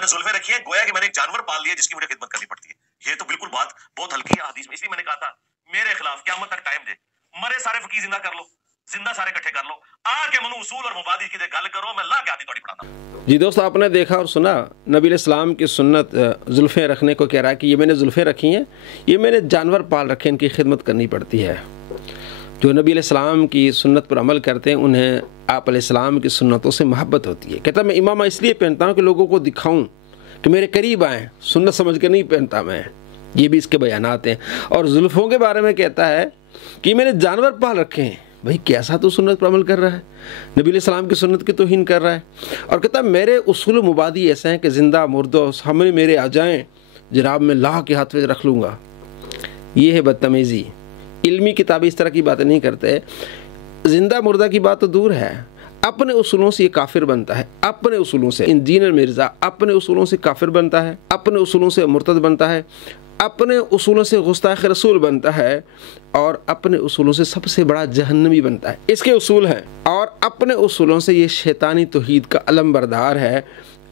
میں نے जुल्फे रखी हैं गोया कि मैंने एक जानवर पाल लिया जिसकी मुझे खिदमत करनी पड़ती है। ये तो बिल्कुल बात बहुत हल्की है हदीस में, इसलिए मैंने कहा था मेरे खिलाफ क़यामत तक टाइम दे, मरे सारे फकीर जिंदा कर लो, जिंदा सारे इकट्ठे कर लो, आके मनु उसूल और मुबादी की गल करो, मैं ला के आदि तोड़ी पढ़ाता। जी दोस्तों, आपने देखा और सुना नबी इस्लाम की सुन्नत जुल्फ़ें रखने को कह रहा है कि ये मैंने जुल्फ़ें रखी हैं, ये मैंने जानवर पाल रखे हैं, इनकी खिदमत करनी पड़ती है। जो नबी इस्लाम की सुन्नत पर अमल करते हैं उन्हें आप अलैहिस्सलाम की सुन्नतों से मोहब्बत होती है। कहता मैं इमामा इसलिए पहनता हूँ कि लोगों को दिखाऊँ कि मेरे करीब आएँ, सुन्नत समझ कर नहीं पहनता मैं। ये भी इसके बयानात हैं। और जुल्फ़ों के बारे में कहता है कि मैंने जानवर पाल रखे हैं। भाई कैसा तो सुन्नत पर अमल कर रहा है, नबी इस्लाम की सुन्नत की तौहीन कर रहा है। और कहता मेरे उसूल मुबादी ऐसे हैं कि ज़िंदा मुर्दों सामने मेरे आ जाएँ, जनाब मैं लाह के हाथ में रख लूँगा। ये है बदतमीज़ी। इल्मी किताबें इस तरह की बातें नहीं करते। ज़िंदा मुर्दा की बात तो दूर है, अपने उसूलों से ये काफिर बनता है। अपने उसूलों से इंजीनियर मिर्ज़ा अपने उसूलों से काफिर बनता है, अपने उसूलों से मुर्तद बनता है, अपने उसूलों से गुस्ताख़ रसूल बनता है, और अपने उसूलों से सबसे बड़ा जहन्नमी बनता है। इसके उसूल हैं, और अपने उसूलों से ये शैतानी तौहीद का अलमबरदार है,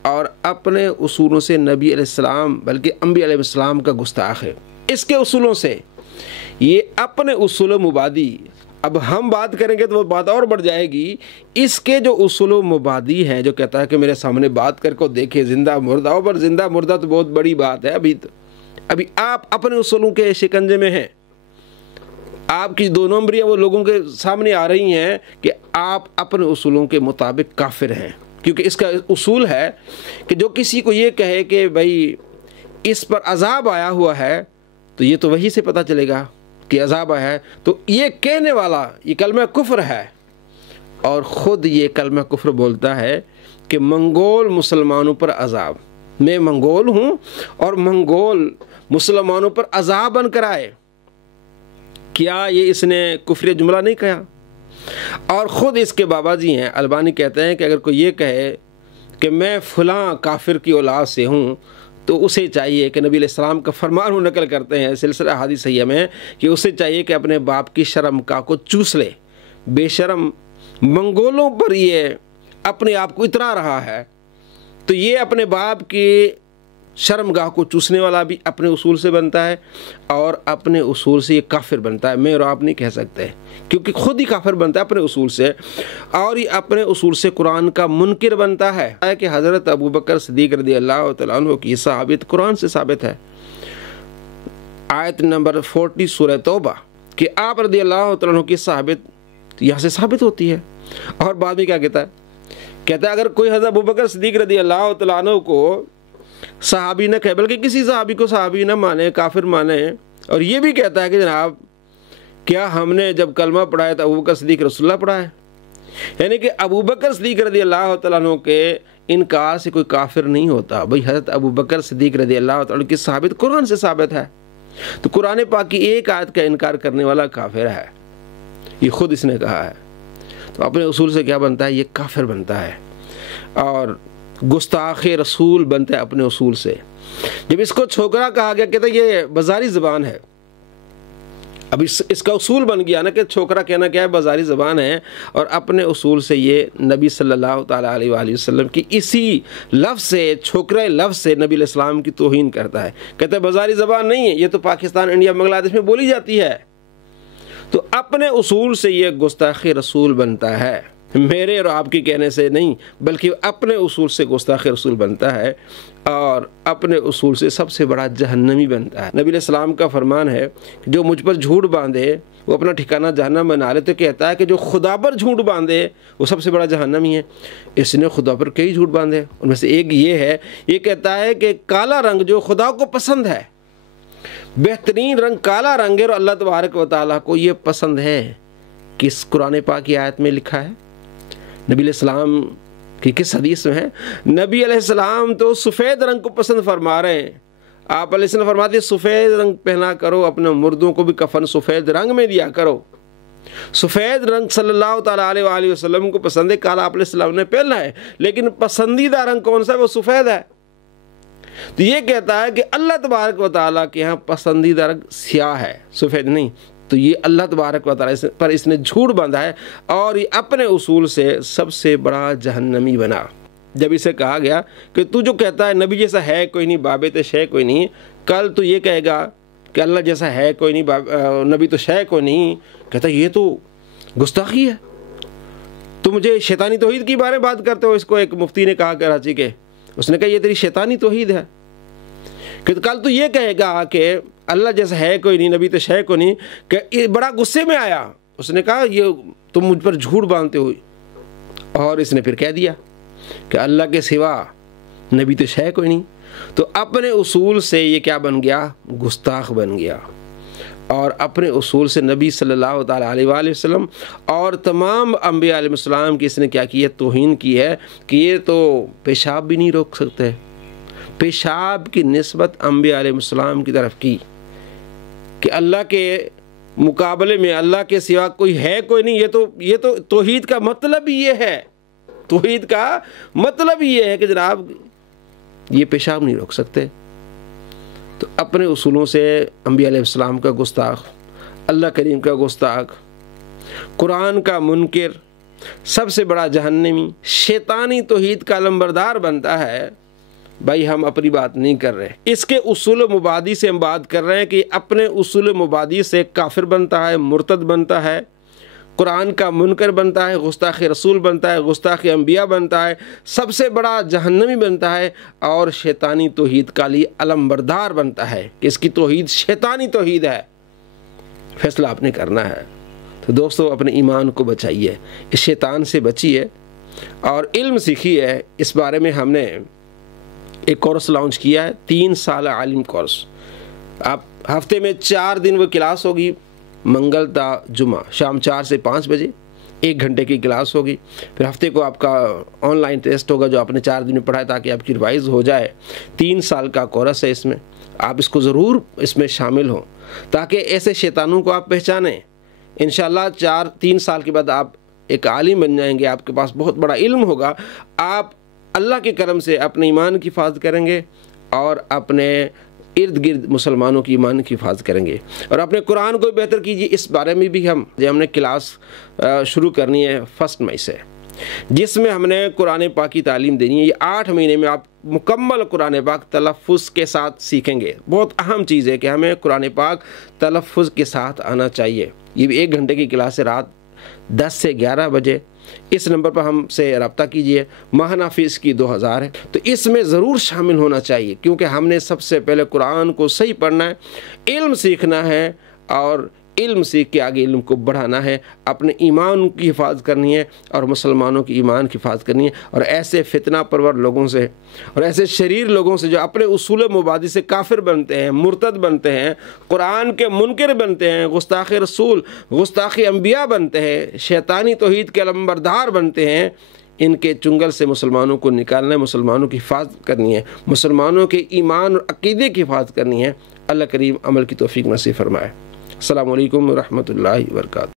और अपने उसूलों से नबी अलैहिस्सलाम बल्कि अंबिया अलैहिस्सलाम का गुस्ताख़ है। इसके उसूलों से ये अपने उसूल मुबादी, अब हम बात करेंगे तो वो बात और बढ़ जाएगी। इसके जो उसूल मुबादी हैं, जो कहता है कि मेरे सामने बात करके देखे ज़िंदा मुर्दा, पर ज़िंदा मुर्दा तो बहुत बड़ी बात है। अभी आप अपने उसूलों के शिकंजे में हैं, आपकी दो नंबरियाँ वो लोगों के सामने आ रही हैं कि आप अपने उसूलों के मुताबिक काफिर हैं। क्योंकि इसका उसूल है कि जो किसी को ये कहे कि भाई इस पर अजाब आया हुआ है, तो ये तो वही से पता चलेगा कि अजाब आया है, तो ये कहने वाला ये कलमा कुफ्र है। और ख़ुद ये कलमा कुफ्र बोलता है कि मंगोल मुसलमानों पर अजाब, मैं मंगोल हूँ और मंगोल मुसलमानों पर अजाब बन कर आए। क्या ये इसने कुफ्र जुमला नहीं कहा? और ख़ुद इसके बाबा जी हैं अलबानी, कहते हैं कि अगर कोई ये कहे कि मैं फ़लाँ काफिर की औलाद से हूँ, तो उसे चाहिए कि नबी अलैहिस्सलाम का फरमान वो नकल करते हैं सिलसिला हदीस सहीह में कि उसे चाहिए कि अपने बाप की शर्मगाह को चूस ले। बेशरम मंगोलों पर ये अपने आप को इतरा रहा है, तो ये अपने बाप की शर्मगाह को चूसने वाला भी अपने उसूल से बनता है, और अपने उसूल से ये काफिर बनता है। मैं और आप नहीं कह सकते, क्योंकि खुद ही काफिर बनता है अपने उसूल से, और ये अपने उसूल से कुरान का मुनकिर बनता है कि हज़रत अबू बकर सिद्दीक़ रज़ियल्लाहु तआला अन्हु की सहाबत कुरान से साबित है। आयत नंबर 40 सूरह तौबा कि आप रज़ियल्लाहु तआला अन्हु की सहाबत यहाँ से साबित होती है। और बाद में क्या कहता है? कहता है अगर कोई हज़रत अबू बकर सिद्दीक़ रज़ियल्लाहु तआला अन्हु को सहाबी न कहे, बल्कि किसी सहाबी को सहाबी न माने, काफिर माने, और ये भी कहता है कि जनाब क्या हमने जब कलमा पढ़ाया था अबू बकर सिद्दीक़ रसूलुल्लाह पढ़ा है, यानी कि अबू बकर सिद्दीक़ रज़ियल्लाहु तआला अन्हु के इनकार से कोई काफिर नहीं होता। भाई हज़रत अबू बकर सिद्दीक़ रज़ियल्लाहु तआला अन्हु की साबित कुरान से साबित है, तो कुरान पाक की एक आयत का इनकार करने वाला काफिर है, ये खुद इसने कहा है। तो अपने उसूल से क्या बनता है? ये काफिर बनता है, और गुस्ताख़ रसूल बनते हैं अपने उसूल से। जब इसको छोकरा कहा गया, कहते ये बाजारी ज़बान है। अब इसका उसूल बन गया ना कि छोकरा कहना क्या है, बाजारी ज़बान है, और अपने उसूल से ये नबी सल्लल्लाहु ताला अलैहि वसल्लम की इसी लफ्ज़ से, छोकरे लफ्ज़ से नबी इस्लाम की तौहीन करता है। कहते हैं बाजारी ज़बान नहीं है, ये तो पाकिस्तान, इंडिया, बांग्लादेश में बोली जाती है। तो अपने उसूल से ये गुस्ताख़ रसूल बनता है, मेरे और आपके कहने से नहीं, बल्कि अपने उसूल से गुस्ताख़ रसूल बनता है, और अपने उसूल से सबसे बड़ा जहन्नमी बनता है। नबी अलैहिस्सलाम का फरमान है कि जो मुझ पर झूठ बांधे वो अपना ठिकाना जहन्नम बना ले। तो कहता है कि जो खुदा पर झूठ बांधे वो सबसे बड़ा जहन्नमी है। इसने खुदा पर कई झूठ बांधे, उनमें से एक ये है, ये कहता है कि काला रंग जो खुदा को पसंद है, बेहतरीन रंग काला रंग है, और अल्लाह तबारक व तआला को ये पसंद है। किस कुरान पाक की आयत में लिखा है? नबी अलैहिस्सलाम की किस हदीस में है? नबी अलैहिस्सलाम तो सफ़ेद रंग को पसंद फरमा रहे हैं। आप अलैहिस्सलाम फरमाते हैं सफ़ेद रंग पहना करो, अपने मुर्दों को भी कफन सफ़ेद रंग में दिया करो। सफ़ेद रंग सल्लल्लाहु ताला अलैहि वसल्लम को पसंद है, काला आप अलैहिस्सलाम ने पहना है, लेकिन पसंदीदा रंग कौन सा है? वो सफ़ेद है। तो ये कहता है कि अल्लाह तबारक व तआला के यहाँ पसंदीदा रंग स्याह है, सफ़ेद नहीं। तो ये अल्लाह तबारक व तआला पर इसने झूठ बांधा है, और ये अपने उसूल से सबसे बड़ा जहन्नमी बना। جب اسے کہا گیا کہ تو جو کہتا ہے نبی جیسا ہے کوئی نہیں، بابت شے کوئی نہیں، کل تو یہ کہے گا کہ اللہ جیسا ہے کوئی نہیں، نبی تو شے کوئی نہیں، کہتا یہ تو گستاخی ہے، تو مجھے شیطانی توحید کی بارے بات کرتے ہو۔ اس کو ایک مفتی نے کہا کراچی کے، اس نے کہا یہ تیری شیطانی توحید ہے کہ کل تو یہ کہے گا کہ اللہ جیسا ہے کوئی نہیں، نبی تو شے کوئی نہیں، کہ بڑا غصے میں آیا، اس نے کہا یہ تم مجھ پر جھوٹ باندھتے ہو، اور اس نے پھر کہہ دیا کہ اللہ کے سوا نبی تو شے کوئی نہیں، تو اپنے اصول سے یہ کیا بن گیا؟ گستاخ بن گیا، اور اپنے اصول سے نبی صلی اللہ تعالیٰ علیہ وآلہ وسلم اور تمام انبیاء علیہ السلام کی اس نے کیا کی ہے؟ توہین کی ہے کہ یہ تو پیشاب بھی نہیں روک سکتے، پیشاب کی نسبت انبیاء علیہ السلام کی طرف کی کہ اللہ کے مقابلے میں اللہ کے سوا کوئی ہے کوئی نہیں، یہ تو توحید کا مطلب یہ ہے، توحید کا مطلب یہ ہے کہ جناب یہ پیشاب نہیں روک سکتے۔ تو اپنے اصولوں سے انبیاء علیہ السلام کا گستاخ، اللہ کریم کا گستاخ، قرآن کا منکر، سب سے بڑا جہنمی، شیطانی توحید کا علمبردار بنتا ہے۔ بھائی ہم اپنی بات نہیں کر رہے، اس کے اصول و مبادی سے ہم بات کر رہے ہیں کہ اپنے اصول و مبادی سے کافر بنتا ہے، مرتد بنتا ہے، قرآن کا منکر بنتا ہے، گستاخ رسول بنتا ہے، گستاخ انبیاء بنتا ہے، سب سے بڑا جہنمی بنتا ہے، اور شیطانی توحید کا لیے علمبردار بنتا ہے کہ اس کی توحید شیطانی توحید ہے۔ فیصلہ آپ نے کرنا ہے۔ تو دوستو اپنے ایمان کو بچائیے، اس شیطان سے بچیے اور علم سیکھیے۔ اس بارے میں ہم نے ایک کورس لانچ کیا ہے، 3 سالہ عالم کورس۔ آپ ہفتے میں 4 دن وہ کلاس ہوگی، منگل تا جمعہ شام 4 سے 5 بجے 1 گھنٹے کی کلاس ہوگی، پھر ہفتے کو آپ کا آن لائن ٹیسٹ ہوگا جو آپ نے 4 دن میں پڑھا ہے تاکہ آپ کی ریوائز ہو جائے۔ 3 سال کا کورس ہے، اس میں آپ اس کو ضرور اس میں شامل ہوں تاکہ ایسے شیطانوں کو آپ پہچانیں۔ انشاءاللہ 3 سال کے بعد آپ ایک عالم بن جائیں گے، آپ کے پاس بہت بڑا علم ہوگا، آپ اللہ کے کرم سے اپنے ایمان کی حفاظت کریں گے اور اپنے ارد گرد مسلمانوں کی ایمان کی حفاظت کریں گے، اور اپنے قرآن کو بہتر کیجیے۔ اس بارے میں بھی ہم نے کلاس شروع کرنی ہے 1 مئی سے، جس میں ہم نے قرآن پاک کی تعلیم دینی ہے۔ یہ 8 مہینے میں آپ مکمل قرآن پاک تلفظ کے ساتھ سیکھیں گے۔ بہت اہم چیز ہے کہ ہمیں قرآن پاک تلفظ کے ساتھ آنا چاہیے۔ یہ بھی 1 گھنٹے کی کلاس ہے، رات 10 سے 11 بجے۔ اس نمبر پر ہم سے رابطہ کیجئے، ماہانہ فیس کی 2000 ہے، تو اس میں ضرور شامل ہونا چاہیے، کیونکہ ہم نے سب سے پہلے قرآن کو صحیح پڑھنا ہے، علم سیکھنا ہے، اور علم سیکھ کے آگے علم کو بڑھانا ہے، اپنے ایمان کی حفاظت کرنی ہے اور مسلمانوں کی ایمان کی حفاظت کرنی ہے، اور ایسے فتنہ پرور لوگوں سے اور ایسے شریر لوگوں سے جو اپنے اصول مبادی سے کافر بنتے ہیں، مرتد بنتے ہیں، قرآن کے منکر بنتے ہیں، گستاخ رسول، گستاخ انبیاء بنتے ہیں، شیطانی توحید کے علمبردار بنتے ہیں، ان کے چنگل سے مسلمانوں کو نکالنا ہے، مسلمانوں کی حفاظت کرنی ہے، مسلمانوں کے ایمان اور عقیدے کی حفاظت کرنی ہے۔ اللہ کریم عمل کی توفیق نصیب فرمائے۔ السلام علیکم ورحمۃ اللہ وبرکاتہ۔